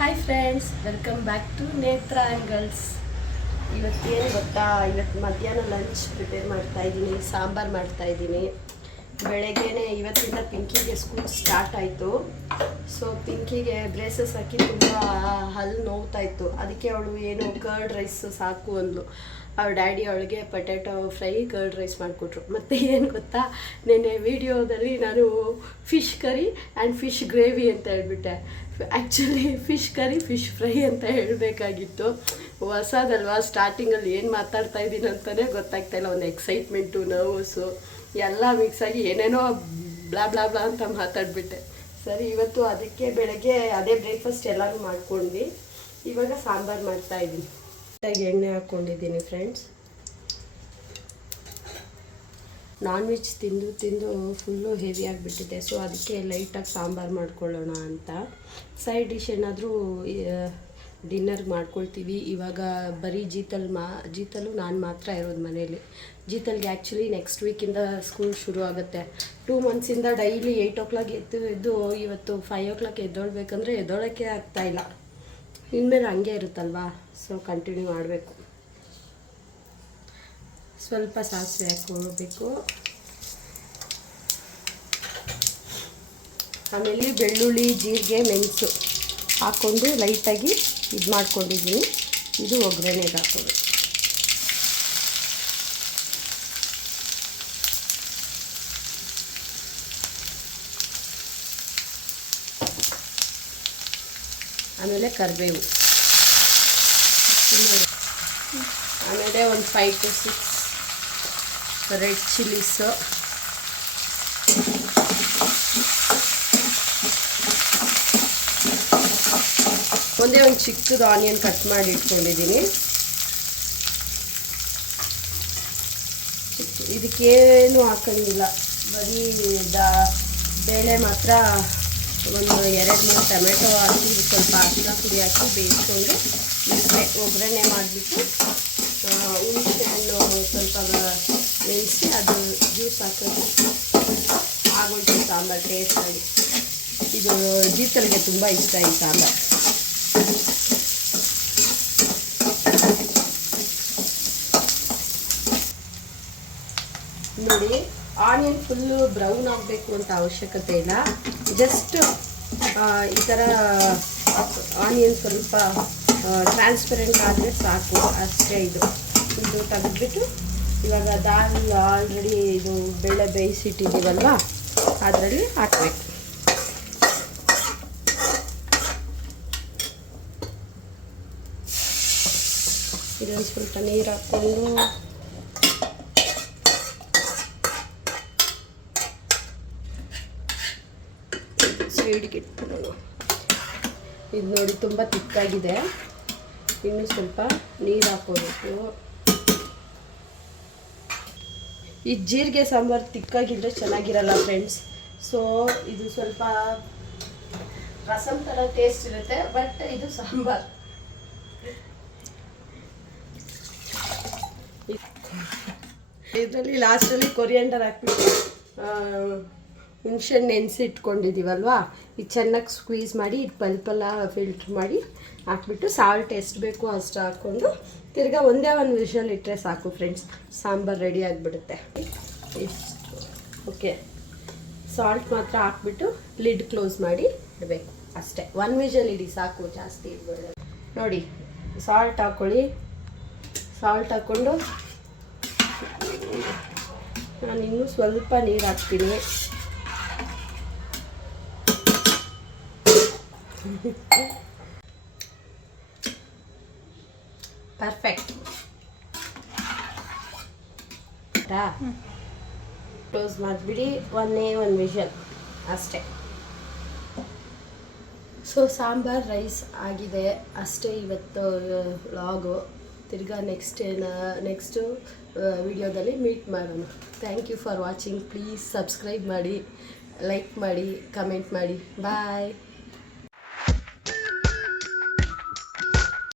Hi friends, welcome back to Netra Angles. ಇವತ್ತೇನು ಗೊತ್ತಾ, ಇವತ್ತು ಮಧ್ಯಾಹ್ನ ಲಂಚ್ ಪ್ರಿಪೇರ್ ಮಾಡ್ತಾಯಿದ್ದೀನಿ, ಸಾಂಬಾರು ಮಾಡ್ತಾಯಿದ್ದೀನಿ. ಬೆಳಗ್ಗೆನೇ ಇವತ್ತಿಂದ ಪಿಂಕಿಗೆ ಸ್ಕೂಲ್ ಸ್ಟಾರ್ಟ್ ಆಯಿತು. ಸೊ ಪಿಂಕಿಗೆ ಬ್ರೇಸಸ್ ಹಾಕಿ ತುಂಬ ಹಲ್ಲು ನೋವ್ತಾಯಿತ್ತು. ಅದಕ್ಕೆ ಅವಳು ಏನು ಕರ್ಡ್ ರೈಸ್ ಸಾಕು ಅಂದ್ಲು. ಅವ್ರ ಡ್ಯಾಡಿ ಅವಳಿಗೆ ಪೊಟ್ಯಾಟೊ ಫ್ರೈ ಕರ್ಡ್ ರೈಸ್ ಮಾಡಿಕೊಟ್ರು. ಮತ್ತು ಏನು ಗೊತ್ತಾ, ನೆನ್ನೆ ವಿಡಿಯೋದಲ್ಲಿ ನಾನು fish curry and fish gravy ಅಂತ ಹೇಳ್ಬಿಟ್ಟೆ. Actually fish curry fish fry ಅಂತ ಹೇಳಬೇಕಾಗಿತ್ತು. ಹೊಸದಲ್ವಾ, ಸ್ಟಾರ್ಟಿಂಗಲ್ಲಿ ಏನು ಮಾತಾಡ್ತಾ ಇದ್ದೀನಿ ಅಂತಲೇ ಗೊತ್ತಾಗ್ತಾಯಿಲ್ಲ. ಒಂದು ಎಕ್ಸೈಟ್ಮೆಂಟು, ನರ್ವಸು ಎಲ್ಲ ಮಿಕ್ಸಾಗಿ ಏನೇನೋ ಬ್ಲಾ ಬ್ಲಾ ಬ್ಲಾ ಅಂತ ಮಾತಾಡ್ಬಿಟ್ಟೆ. ಸರಿ, ಇವತ್ತು ಅದಕ್ಕೆ ಬೆಳಗ್ಗೆ ಅದೇ ಬ್ರೇಕ್ಫಾಸ್ಟ್ ಎಲ್ಲನೂ ಮಾಡ್ಕೊಂಡ್ವಿ. ಇವಾಗ ಸಾಂಬಾರು ಮಾಡ್ತಾಯಿದ್ದೀನಿ. ಎಣ್ಣೆ ಹಾಕ್ಕೊಂಡಿದ್ದೀನಿ ಫ್ರೆಂಡ್ಸ್. ನಾನ್ ವೆಜ್ ತಿಂದು ಫುಲ್ಲು ಹೆವಿ ಆಗಿಬಿಟ್ಟಿದೆ. ಸೊ ಅದಕ್ಕೆ ಲೈಟಾಗಿ ಸಾಂಬಾರು ಮಾಡ್ಕೊಳ್ಳೋಣ ಅಂತ. ಸೈಡ್ ಡಿಶ್ ಏನಾದರೂ ಡಿನ್ನರ್ಗೆ ಮಾಡ್ಕೊಳ್ತೀವಿ. ಇವಾಗ ಬರೀ ಜೀತಲು ನಾನು ಮಾತ್ರ ಇರೋದು ಮನೇಲಿ. ಜೀತಲ್ಗೆ ಆ್ಯಕ್ಚುಲಿ ನೆಕ್ಸ್ಟ್ ವೀಕಿಂದ ಸ್ಕೂಲ್ ಶುರು ಆಗುತ್ತೆ. 2 ಮಂತ್ಸಿಂದ ಡೈಲಿ 8 o'clock ಎದ್ದು ಇವತ್ತು 5 o'clock ಎದ್ದೊಳ್ಬೇಕಂದ್ರೆ ಎದ್ದೊಳಕ್ಕೆ ಆಗ್ತಾಯಿಲ್ಲ. ಇನ್ಮೇಲೆ ಹಂಗೆ ಇರುತ್ತಲ್ವಾ, ಸೊ ಕಂಟಿನ್ಯೂ ಮಾಡಬೇಕು. ಸ್ವಲ್ಪ ಸಾಸಿವೆ ಹಾಕ್ಕೊಳ್ಬೇಕು. ಆಮೇಲೆ ಬೆಳ್ಳುಳ್ಳಿ, ಜೀರಿಗೆ, ಮೆಣಸು ಹಾಕ್ಕೊಂಡು ಲೈಟಾಗಿ ಇದು ಮಾಡ್ಕೊಂಡಿದ್ದೀನಿ. ಇದು ಒಗ್ಗರಣೆಗೆ ಹಾಕೋದು. ಆಮೇಲೆ ಕರಿಬೇವು, ಆಮೇಲೆ ಒಂದು 5 to 6 ರೆಡ್ ಚಿಲ್ಲೀಸು, ಒಂದೇ ಒಂದು ಚಿಕ್ಕದು ಆನಿಯನ್ ಕಟ್ ಮಾಡಿ ಇಟ್ಕೊಂಡಿದ್ದೀನಿ. ಇದಕ್ಕೇನು ಹಾಕೋಂಗಿಲ್ಲ, ಬರೀ ಬೇಳೆ ಮಾತ್ರ ಒಂದು 2-3 ಟೊಮೆಟೊ ಹಾಕಿ ಸ್ವಲ್ಪ ಅರಿಶಿನ ಪುಡಿ ಹಾಕಿ ಬೇಯಿಸ್ಕೊಂಡು ಇಷ್ಟೇ ಒಗ್ಗರಣೆ ಮಾಡಿಬಿಟ್ಟು ಹುಣಸೆ ಹಣ್ಣು ಸ್ವಲ್ಪ ಬೇಯಿಸಿ ಅದು ಜ್ಯೂಸ್ ಹಾಕೋದು ಆಗೋಯ್ತು ಸಾಂಬಾರು ಟೇಸ್ಟಾಗಿ. ಇದು ಜೀತಲ್ಗೆ ತುಂಬ ಇಷ್ಟ ಈ ಸಾಂಬಾರು. ನೋಡಿ, ಆನಿಯನ್ ಫುಲ್ಲು ಬ್ರೌನ್ ಆಗಬೇಕು ಅಂತ ಅವಶ್ಯಕತೆ ಇಲ್ಲ. ಜಸ್ಟ್ ಈ ಥರ ಆನಿಯನ್ ಸ್ವಲ್ಪ ಟ್ರಾನ್ಸ್ಪರೆಂಟ್ ಆದರೆ ಸಾಕು, ಅಷ್ಟೇ. ಇದು ತೆಗೆದ್ಬಿಟ್ಟು ಇವಾಗ ದಾಲ್ ಆಲ್ರೆಡಿ ಇದು ಬೇಳೆ ಬೇಯಿಸಿಟ್ಟಿದ್ದೀವಲ್ವ, ಅದರಲ್ಲಿ ಹಾಕಬೇಕು. ಇದೊಂದು ಸ್ವಲ್ಪ ನೀರು ಹಾಕ್ಕೊಂಡು ಸೈಡ್ಗೆ ಇಟ್ಬಿಡೋಣ. ಇದು ನೋಡಿ ತುಂಬ ತಿಕ್ಕಾಗಿದೆ, ಇನ್ನೂ ಸ್ವಲ್ಪ ನೀರು ಹಾಕೋಬೇಕು. ಈ ಜೀರಿಗೆ ಸಾಂಬಾರು ತಿಕ್ಕಾಗಿದ್ದರೆ ಚೆನ್ನಾಗಿರಲ್ಲ ಫ್ರೆಂಡ್ಸ್. ಸೊ ಇದು ಸ್ವಲ್ಪ ರಸಮ್ ಥರ ಟೇಸ್ಟ್ ಇರುತ್ತೆ, ಬಟ್ ಇದು ಸಾಂಬಾರು. ಇದರಲ್ಲಿ ಲಾಸ್ಟಲ್ಲಿ ಕೊರಿಯಂಡರ್ ಹಾಕ್ಬಿಟ್ಟು ಹುಣಸೆ ನೆನೆಸಿ ಇಟ್ಕೊಂಡಿದ್ದೀವಲ್ವಾ, ಇದು ಚೆನ್ನಾಗಿ ಸ್ಕ್ವೀಸ್ ಮಾಡಿ ಇದು ಪಲ್ಪೆಲ್ಲ ಫಿಲ್ಟ್ರ್ ಮಾಡಿ ಹಾಕ್ಬಿಟ್ಟು ಸಾಲ್ಟ್ ಎಷ್ಟು ಬೇಕೋ ಅಷ್ಟು ಹಾಕ್ಕೊಂಡು ತಿರ್ಗಾ ಒಂದೇ ಒಂದು ವಿಷಲ್ ಇಟ್ಟರೆ ಸಾಕು ಫ್ರೆಂಡ್ಸ್, ಸಾಂಬಾರು ರೆಡಿ ಆಗಿಬಿಡುತ್ತೆ. ಇಷ್ಟು ಓಕೆ. ಸಾಲ್ಟ್ ಮಾತ್ರ ಹಾಕ್ಬಿಟ್ಟು ಲಿಡ್ ಕ್ಲೋಸ್ ಮಾಡಿ ಇಡಬೇಕು ಅಷ್ಟೇ. 1 ವಿಷಲ್ ಇಡಿ ಸಾಕು, ಜಾಸ್ತಿ ಇಡಬೇಡ. ನೋಡಿ, ಸಾಲ್ಟ್ ಹಾಕ್ಕೊಳ್ಳಿ. ಸಾಲ್ಟ್ ಹಾಕ್ಕೊಂಡು ನಾನು ಇನ್ನೂ ಸ್ವಲ್ಪ ನೀರು ಹಾಕ್ತೀನಿ. ಪರ್ಫೆಕ್ಟ್. ಕ್ಲೋಸ್ ಮಾಡಿಬಿಡಿ, ಒಂದು ವಿಷಲ್ ಅಷ್ಟೇ. ಸೊ ಸಾಂಬಾರ್ ರೈಸ್ ಆಗಿದೆ ಅಷ್ಟೇ ಇವತ್ತು ವ್ಲಾಗು. ತಿರ್ಗಾ ನೆಕ್ಸ್ಟು ವಿಡಿಯೋದಲ್ಲಿ ಮೀಟ್ ಮಾಡೋಣ. Thank you for watching. Please subscribe ಮಾಡಿ, ಲೈಕ್ ಮಾಡಿ, ಕಮೆಂಟ್ ಮಾಡಿ. ಬಾಯ್.